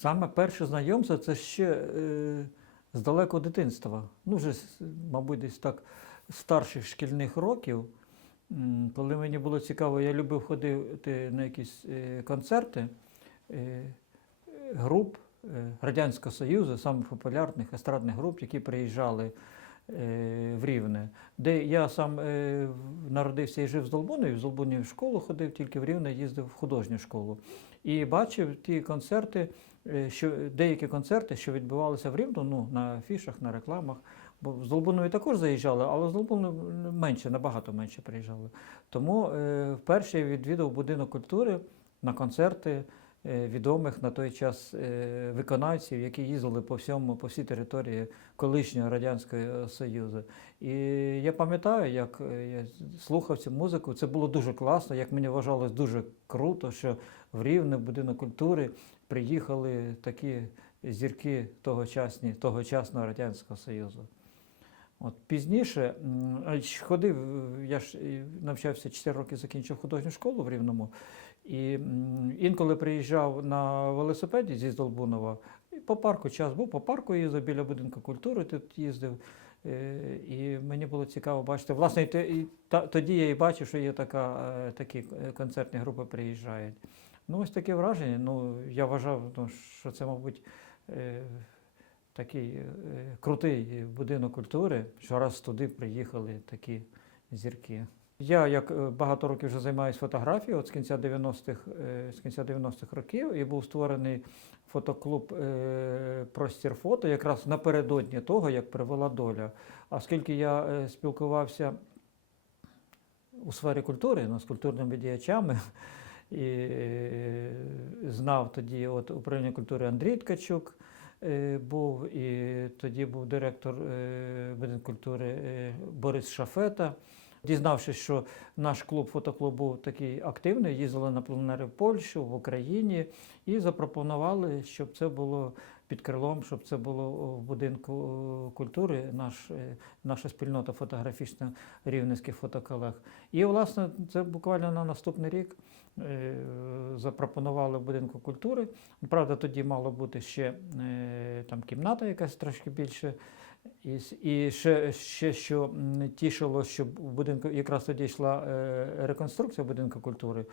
Саме перше знайомство це ще е, з далекого дитинства. Ну, вже, мабуть, десь так старших шкільних років. Коли мені було цікаво, я любив ходити на якісь е, концерти е, груп е, Радянського Союзу, самих популярних естрадних груп, які приїжджали в Рівне. Де я сам народився і жив з Долбуною, в Долбуні в школу ходив, тільки в Рівне їздив в художню школу. І бачив ті концерти, що деякі концерти, що відбувалися в Рівну, ну, на афішах, на рекламах. Бо з Долбуною також заїжджали, але з Долбуною менше, набагато менше приїжджали. Тому е, вперше відвідав будинок культури на концерти е, відомих на той час е, виконавців, які їздили по всьому, по всій території колишнього Радянського Союзу. І я пам'ятаю, як е, я слухав цю музику. Це було дуже класно, як мені вважалось дуже круто, що в Рівне, будинок культури приїхали такі зірки тогочасні, тогочасного Радянського Союзу. От пізніше ходив, я ж навчався 4 роки, закінчив художню школу в Рівному. І інколи приїжджав на велосипеді зі Здолбунова, і по парку час був, по парку їздив біля будинку культури, тут їздив. Е, І мені було цікаво бачити. Власне, тоді я і бачив, що є така, е, такі е, концертні групи приїжджають. Ну, ось таке враження. Ну, я вважав, ну, що це, мабуть, е, такий е, крутий будинок культури, що раз туди приїхали такі зірки. Я як е, багато років вже займаюся фотографією, от з кінця 90-х, е, з кінця 90-х років, і був створений фотоклуб е, Простір фото, якраз напередодні того, як привела доля. А оскільки я спілкувався у сфері культури, ну, з культурними діячами, і е, знав тоді от, управління культури Андрій Ткачук, е, був, і тоді був директор будинку культури е, Борис Шафета. Дізнавшись, що наш клуб, фотоклуб був такий активний, їздили на пленери в Польщу, в Україні і запропонували, щоб це було під крилом, щоб це було в будинку культури, наш, е, наша спільнота фотографічна рівненських фотоколег. І, власне, це буквально на наступний рік е, запропонували в будинку культури. Правда, тоді мало бути ще е, там кімната якась трошки більше. І, і ще, ще що тішило, що в будинку якраз тоді йшла реконструкція будинку культури,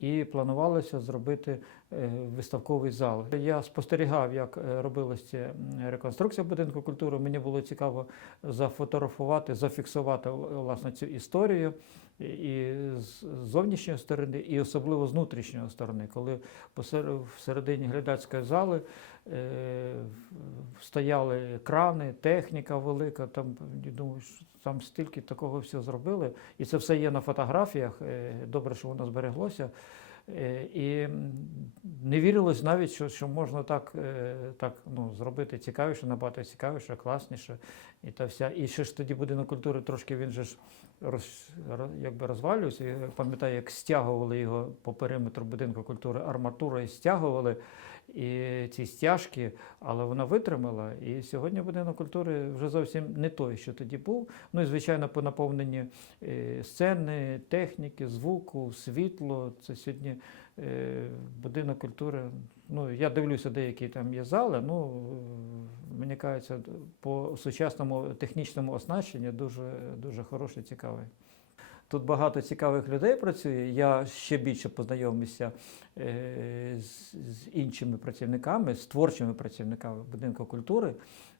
і планувалося зробити е, виставковий зал. Я спостерігав, як е, робилася реконструкція будинку культури. Мені було цікаво зафотографувати, зафіксувати власне цю історію і- з зовнішньої сторони, і особливо з внутрішньої сторони, коли всередині глядацької зали е, стояли крани, техніка велика. Там я думаю, там стільки такого всього зробили, і це все є на фотографіях. е, Добре, що воно збереглося. Е, І не вірилось навіть, що, що можна так, е, так ну, зробити цікавіше, набагато цікавіше, класніше. І, та вся. і ще ж тоді будинок культури трошки він же ж роз, якби розвалювався. Я пам'ятаю, як стягували його по периметру будинку культури арматурою, стягували і ці стяжки, але вона витримала. І сьогодні будинок культури вже зовсім не той, що тоді був. Ну і звичайно, по наповненні е, сцени, техніки, звуку, світло. Це сьогодні е, будинок культури. Ну, я дивлюся, деякі там є зали. Ну мені кажеться, по сучасному технічному оснащенню дуже, дуже хороший, цікавий. Тут багато цікавих людей працює. Я ще більше познайомився е, з, з іншими працівниками, з творчими працівниками будинку культури.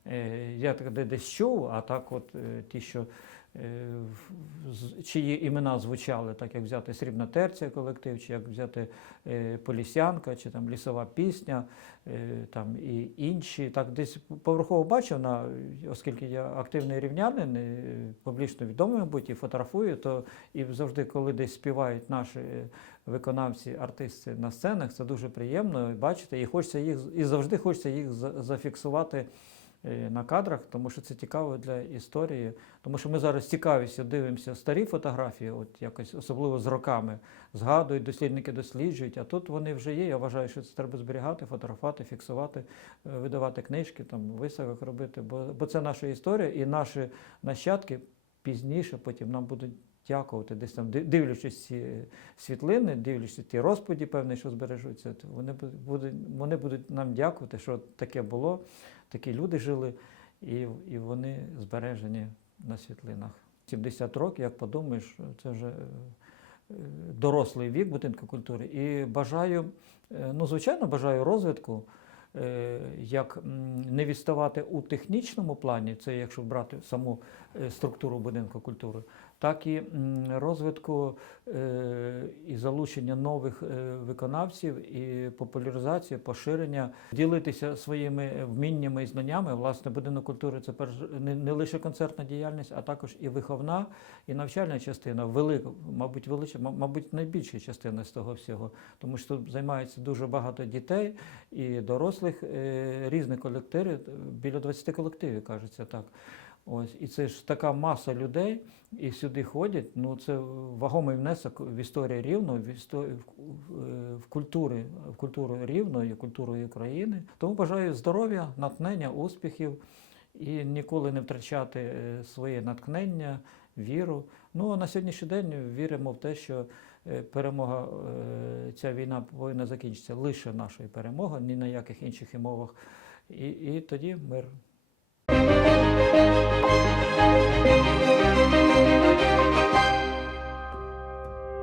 Е, я так де- десь чув, а так, от е, ті, що чиї імена звучали, так як взяти Срібна терця колектив, чи як взяти е, Полісянка, чи там лісова пісня, е, там і інші. Так десь поверхово бачив, на, оскільки я активний рівнянин, е, публічно відомий, мабуть, і фотографую, то і завжди, коли десь співають наші е, виконавці, артисти на сценах, це дуже приємно бачити, і хочеться їх і завжди хочеться їх за- зафіксувати. Е, На кадрах, тому що це цікаво для історії, тому що ми зараз цікавістю дивимося старі фотографії, от якось особливо з роками згадують, дослідники досліджують. А тут вони вже є. Я вважаю, що це треба зберігати, фотографувати, фіксувати, е, видавати книжки, там виставок робити. Бо, бо це наша історія, і наші нащадки пізніше потім нам будуть дякувати, десь там дивлячись ці світлини, дивлячись ті розповіді, певні, що збережуться, то вони будуть, вони будуть нам дякувати, що таке було, такі люди жили, і, і вони збережені на світлинах. 70 років, як подумаєш, це вже е, дорослий вік будинку культури. І бажаю, е, ну, звичайно, бажаю розвитку, е, як не відставати у технічному плані, це якщо брати саму структуру будинку культури, так і розвитку е, і залучення нових е, виконавців, і популяризацію, поширення, ділитися своїми вміннями і знаннями. Власне, будинок культури це перш не, не лише концертна діяльність, а також і виховна, і навчальна частина, велика, мабуть, велича, мабуть, найбільша частина з того всього, тому що тут займається дуже багато дітей і дорослих е, різних колективів, біля 20 колективів, кажеться так. Ось, і це ж така маса людей, і сюди ходять. Ну це вагомий внесок в історію рівно, в історію в, культури, в культуру рівно і культуру України. Тому бажаю здоров'я, натхнення, успіхів і ніколи не втрачати е, своє натхнення, віру. Ну а на сьогоднішній день віримо в те, що е, перемога, е, ця війна повинна закінчитися лише нашою перемогою, ні на яких інших умовах. І, і тоді мир. Thank you.